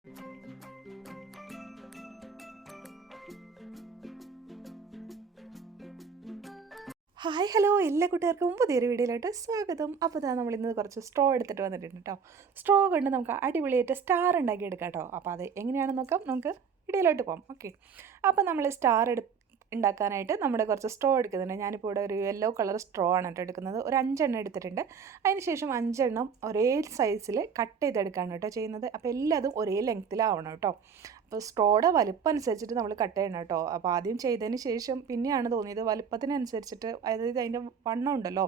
Hi hello എല്ലാ കുട്ടികൾക്കും പുതിയൊരു വീഡിയോയിലോട്ട് സ്വാഗതം. അപ്പോൾ നമ്മളിന്ന് കുറച്ച് സ്ട്രോ എടുത്തിട്ട് വന്നിട്ടുണ്ട് കേട്ടോ. സ്ട്രോ കൊണ്ട് നമുക്ക് അടിപൊളിയായിട്ട് സ്റ്റാർ ഉണ്ടാക്കിയെടുക്കാം കേട്ടോ. അപ്പോൾ അത് എങ്ങനെയാണെന്ന് നോക്കാം, നമുക്ക് വീഡിയോയിലോട്ട് പോകാം. ഓക്കെ, അപ്പോൾ നമ്മൾ സ്റ്റാർ ഉണ്ടാക്കാനായിട്ട് നമ്മുടെ കുറച്ച് സ്ട്രോ എടുക്കുന്നുണ്ട്. ഞാനിപ്പോൾ ഇവിടെ ഒരു യെല്ലോ കളർ സ്ട്രോ ആണ് കേട്ടോ എടുക്കുന്നത്. ഒരു 5 എണ്ണം എടുത്തിട്ടുണ്ട്. അതിന് ശേഷം 5 എണ്ണം ഒരേ സൈസിൽ കട്ട് ചെയ്തെടുക്കുകയാണ് കേട്ടോ ചെയ്യുന്നത്. അപ്പോൾ എല്ലാതും ഒരേ ലെങ്ത്തിലാവണം കേട്ടോ. അപ്പോൾ സ്ട്രോയുടെ വലുപ്പം അനുസരിച്ചിട്ട് നമ്മൾ കട്ട് ചെയ്യണം കേട്ടോ. അപ്പോൾ ആദ്യം ചെയ്തതിന് ശേഷം പിന്നെയാണ് തോന്നിയത് വലുപ്പത്തിനനുസരിച്ചിട്ട്, അതായത് അതിൻ്റെ വണ്ണം ഉണ്ടല്ലോ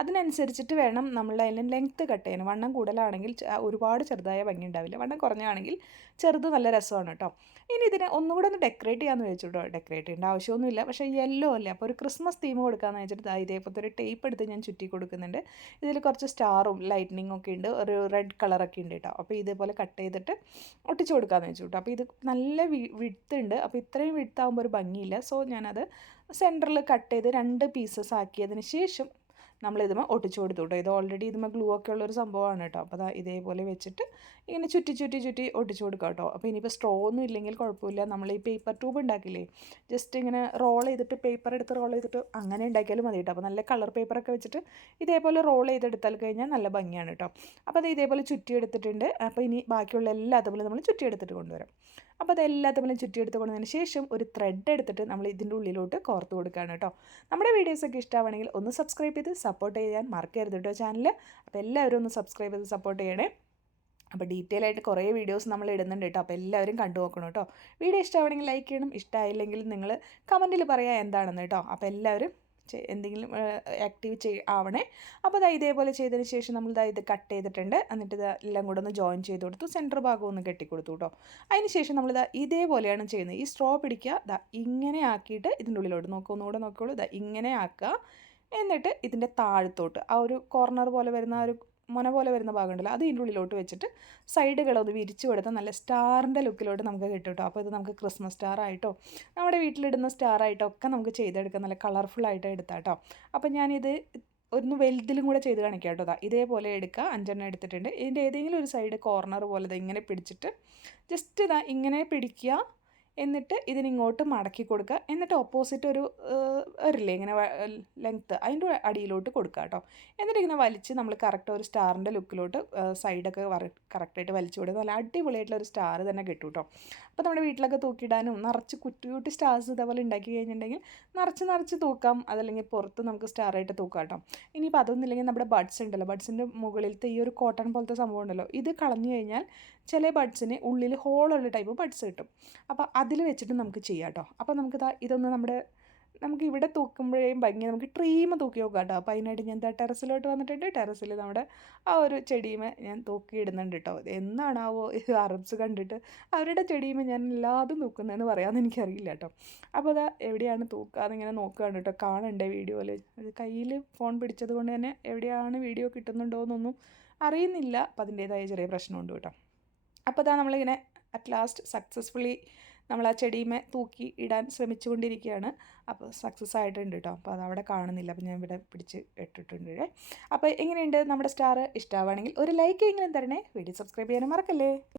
അതിനനുസരിച്ചിട്ട് വേണം നമ്മൾ അതിൻ്റെ ലെങ്ത്ത് കട്ട് ചെയ്യാൻ. വണ്ണം കൂടുതലാണെങ്കിൽ ഒരുപാട് ചെറുതായ ഭംഗി ഉണ്ടാവില്ല, വണ്ണം കുറഞ്ഞാണെങ്കിൽ ചെറുത് നല്ല രസമാണ് കേട്ടോ. ഇനി ഇതിനെ ഒന്നുകൂടെ ഒന്ന് ഡെക്കറേറ്റ് ചെയ്യാമെന്ന് വെച്ചു കേട്ടോ. ഡെക്കറേറ്റ് ചെയ്യേണ്ട ആവശ്യമൊന്നുമില്ല, പക്ഷേ യെല്ലോ അല്ലേ, അപ്പോൾ ഒരു ക്രിസ്മസ് തീം കൊടുക്കാമെന്ന് വെച്ചിട്ട് ഇതേപോലത്തെ ഒരു ടേപ്പ് എടുത്ത് ഞാൻ ചുറ്റി കൊടുക്കുന്നുണ്ട്. ഇതിൽ കുറച്ച് സ്റ്റാറും ലൈറ്റ്നിങ്ങും ഒക്കെ ഉണ്ട്, ഒരു റെഡ് കളറൊക്കെ ഉണ്ട് കേട്ടോ. അപ്പോൾ ഇതേപോലെ കട്ട് ചെയ്തിട്ട് ഒട്ടിച്ചു കൊടുക്കാമെന്ന് വെച്ചു കേട്ടോ. അപ്പോൾ ഇത് നല്ല വിഡ്ത്ത് ഉണ്ട്, അപ്പോൾ ഇത്രയും വിഡ്ത്ത് ആകുമ്പോൾ ഒരു ഭംഗിയില്ല. സോ ഞാനത് സെൻറ്ററിൽ കട്ട് ചെയ്ത് 2 പീസസ് ആക്കിയതിന് ശേഷം നമ്മളിതുമ്മ ഒട്ടിച്ചു കൊടുത്തു കേട്ടോ. ഇത് ഓൾറെഡി ഇതുമ്മ ഗ്ലൂ ഒക്കെ ഉള്ളൊരു സംഭവമാണ് കേട്ടോ. അപ്പോൾ ഇതേപോലെ വെച്ചിട്ട് ഇങ്ങനെ ചുറ്റി ചുറ്റി ചുറ്റി ഒട്ടിച്ചു കൊടുക്കാം കേട്ടോ. അപ്പോൾ ഇനിയിപ്പോൾ സ്ട്രോ ഒന്നും ഇല്ലെങ്കിൽ കുഴപ്പമില്ല, നമ്മൾ ഈ പേപ്പർ ട്യൂബ് ഉണ്ടാക്കില്ലേ, ജസ്റ്റ് ഇങ്ങനെ റോൾ ചെയ്തിട്ട് പേപ്പർ എടുത്ത് റോൾ ചെയ്തിട്ട് അങ്ങനെ ഉണ്ടാക്കിയാലും മതി കേട്ടോ. അപ്പോൾ നല്ല കളർ പേപ്പറൊക്കെ വെച്ചിട്ട് ഇതേപോലെ റോൾ ചെയ്തെടുത്താൽ കഴിഞ്ഞാൽ നല്ല ഭംഗിയാണ് കേട്ടോ. അപ്പോൾ അത് ഇതേപോലെ ചുറ്റി എടുത്തിട്ടുണ്ട്. അപ്പോൾ ഇനി ബാക്കിയുള്ള എല്ലാ അതുപോലെ നമ്മൾ ചുറ്റി എടുത്തിട്ട് കൊണ്ടുവരാം. അപ്പോൾ അത് എല്ലാത്തുമ്പോഴും ചുറ്റിയെടുത്ത് കൊണ്ടതിന് ശേഷം ഒരു ത്രെഡ് എടുത്തിട്ട് നമ്മൾ ഇതിൻ്റെ ഉള്ളിലോട്ട് കോർത്ത് കൊടുക്കുകയാണ് കേട്ടോ. നമ്മുടെ വീഡിയോസൊക്കെ ഇഷ്ടമാണെങ്കിൽ ഒന്ന് സബ്സ്ക്രൈബ് ചെയ്ത് സപ്പോർട്ട് ചെയ്യാൻ മറക്കരുത് കേട്ടോ ചാനൽ. അപ്പോൾ എല്ലാവരും ഒന്ന് സബ്സ്ക്രൈബ് ചെയ്ത് സപ്പോർട്ട് ചെയ്യണേ. അപ്പോൾ ഡീറ്റെയിൽ ആയിട്ട് കുറേ വീഡിയോസ് നമ്മൾ ഇടുന്നുണ്ട് കേട്ടോ. അപ്പോൾ എല്ലാവരും കണ്ടു നോക്കണം കേട്ടോ. വീഡിയോ ഇഷ്ടമാണെങ്കിൽ ലൈക്ക് ചെയ്യണം, ഇഷ്ടമായില്ലെങ്കിൽ നിങ്ങൾ കമൻറ്റിൽ പറയാം എന്താണെന്ന് കേട്ടോ. അപ്പോൾ എല്ലാവരും എന്തെങ്കിലും ആക്റ്റീവ് ആവണേ. അപ്പോൾ ഇതേപോലെ ചെയ്തതിന് ശേഷം നമ്മൾ ഇത് കട്ട് ചെയ്തിട്ടുണ്ട്. എന്നിട്ട് എല്ലാം കൂടെ ഒന്ന് ജോയിൻ ചെയ്ത് കൊടുത്തു, സെൻറ്റർ ഭാഗം ഒന്ന് കെട്ടിക്കൊടുത്തു കേട്ടോ. അതിന് ശേഷം നമ്മൾ ഇതേപോലെയാണ് ചെയ്യുന്നത്. ഈ സ്ട്രോ പിടിക്കുക, ഇങ്ങനെ ആക്കിയിട്ട് ഇതിൻ്റെ ഉള്ളിലോട്ട് ഒന്നുകൂടെ നോക്കിക്കോളൂ, ഇങ്ങനെ ആക്കുക. എന്നിട്ട് ഇതിൻ്റെ താഴത്തോട്ട് ആ ഒരു കോർണർ പോലെ വരുന്ന ആ ഒരു മുന പോലെ വരുന്ന ഭാഗം ഉണ്ടല്ലോ, അത് ഇതിൻ്റെ ഉള്ളിലോട്ട് വെച്ചിട്ട് സൈഡുകളൊന്ന് വിരിച്ചു കൊടുത്താൽ നല്ല സ്റ്റാറിൻ്റെ ലുക്കിലോട്ട് നമുക്ക് കിട്ടും കേട്ടോ. അപ്പോൾ ഇത് നമുക്ക് ക്രിസ്മസ് സ്റ്റാർ ആയിട്ടോ നമ്മുടെ വീട്ടിലിടുന്ന സ്റ്റാർ ആയിട്ടോ ഒക്കെ നമുക്ക് ചെയ്തെടുക്കാം, നല്ല കളർഫുള്ളായിട്ട് എടുത്താൽ കേട്ടോ. അപ്പോൾ ഞാനിത് ഒന്ന് വലുതിലും കൂടെ ചെയ്ത് കാണിക്കാം കേട്ടോ. ഇതേപോലെ എടുക്കുക, 5 എണ്ണം എടുത്തിട്ടുണ്ട്. ഇതിൻ്റെ ഏതെങ്കിലും ഒരു സൈഡ് കോർണർ പോലെ ഇങ്ങനെ പിടിച്ചിട്ട് ജസ്റ്റ് ഇങ്ങനെ പിടിക്കുക. എന്നിട്ട് ഇതിനിങ്ങോട്ട് മടക്കി കൊടുക്കുക. എന്നിട്ട് ഓപ്പോസിറ്റ് ഒരില്ലേ ഇങ്ങനെ ലെങ്ത്ത് അതിൻ്റെ അടിയിലോട്ട് കൊടുക്കുക കേട്ടോ. എന്നിട്ട് ഇങ്ങനെ വലിച്ച് നമ്മൾ കറക്റ്റ് ഒരു സ്റ്റാറിൻ്റെ ലുക്കിലോട്ട് സൈഡൊക്കെ കറക്റ്റായിട്ട് വലിച്ചു കൊടുക്കുക. നല്ല അടിപൊളിയായിട്ടുള്ള ഒരു സ്റ്റാർ തന്നെ കിട്ടും കേട്ടോ. അപ്പോൾ നമ്മുടെ വീട്ടിലൊക്കെ തൂക്കിയിടാനും നിറച്ച് കുട്ടി കുട്ടി സ്റ്റാർസ് ഇതേപോലെ ഉണ്ടാക്കി കഴിഞ്ഞിട്ടുണ്ടെങ്കിൽ നിറച്ച് തൂക്കാം. അതല്ലെങ്കിൽ പുറത്ത് നമുക്ക് സ്റ്റാറായിട്ട് തൂക്കാം കേട്ടോ. ഇനിയിപ്പോൾ അതൊന്നുമില്ലെങ്കിൽ നമ്മുടെ ബഡ്സ് ഉണ്ടല്ലോ, ബഡ്സിൻ്റെ മുകളിലത്തെ ഈ ഒരു കോട്ടൺ പോലത്തെ സംഭവം ഉണ്ടല്ലോ, ഇത് കളഞ്ഞു കഴിഞ്ഞാൽ ചില ബഡ്സിന് ഉള്ളിൽ ഹോളുള്ള ടൈപ്പ് ബഡ്സ് കിട്ടും. അപ്പോൾ അതിൽ വെച്ചിട്ട് നമുക്ക് ചെയ്യാം കേട്ടോ. അപ്പോൾ ഇതൊന്ന് നമുക്ക് ഇവിടെ തൂക്കുമ്പോഴേയും ഭംഗി നമുക്ക് ട്രീമ തൂക്കി നോക്കാം കേട്ടോ. അപ്പോൾ അതിനായിട്ട് ഞാൻ ടെറസിലോട്ട് വന്നിട്ടുണ്ട്. ടെറസിൽ നമ്മുടെ ആ ഒരു ചെടിയുമേ ഞാൻ തൂക്കി ഇടുന്നുണ്ട് കേട്ടോ. എന്നാണാവോ അറബ്സ് കണ്ടിട്ട് അവരുടെ ചെടിയുമേ ഞാൻ എല്ലാതും തൂക്കുന്നതെന്ന് പറയാമെന്ന് എനിക്കറിയില്ല കേട്ടോ. അപ്പോൾ എവിടെയാണ് തൂക്കാതിങ്ങനെ നോക്കുകയാണ് കേട്ടോ. കാണണ്ടേ വീഡിയോയിൽ, കയ്യിൽ ഫോൺ പിടിച്ചത് കൊണ്ട് തന്നെ എവിടെയാണ് വീഡിയോ കിട്ടുന്നുണ്ടോ എന്നൊന്നും അറിയുന്നില്ല. അപ്പോൾ അതിൻ്റേതായ ചെറിയ പ്രശ്നമുണ്ട് കേട്ടോ. അപ്പോൾ നമ്മളിങ്ങനെ അറ്റ് ലാസ്റ്റ് സക്സസ്ഫുള്ളി നമ്മൾ ആ ചെടിയുമേ തൂക്കി ഇടാൻ ശ്രമിച്ചുകൊണ്ടിരിക്കുകയാണ്. അപ്പോൾ സക്സസ് ആയിട്ടുണ്ട് കേട്ടോ. അപ്പോൾ അതവിടെ കാണുന്നില്ല, അപ്പോൾ ഞാൻ ഇവിടെ പിടിച്ച് ഇട്ടിട്ടുണ്ട്. അപ്പോൾ എങ്ങനെയുണ്ട് നമ്മുടെ സ്റ്റാർ? ഇഷ്ടമാവുകയാണെങ്കിൽ ഒരു ലൈക്ക് എങ്കിലും തരണേ. വീഡിയോ സബ്സ്ക്രൈബ് ചെയ്യാനും മറക്കല്ലേ.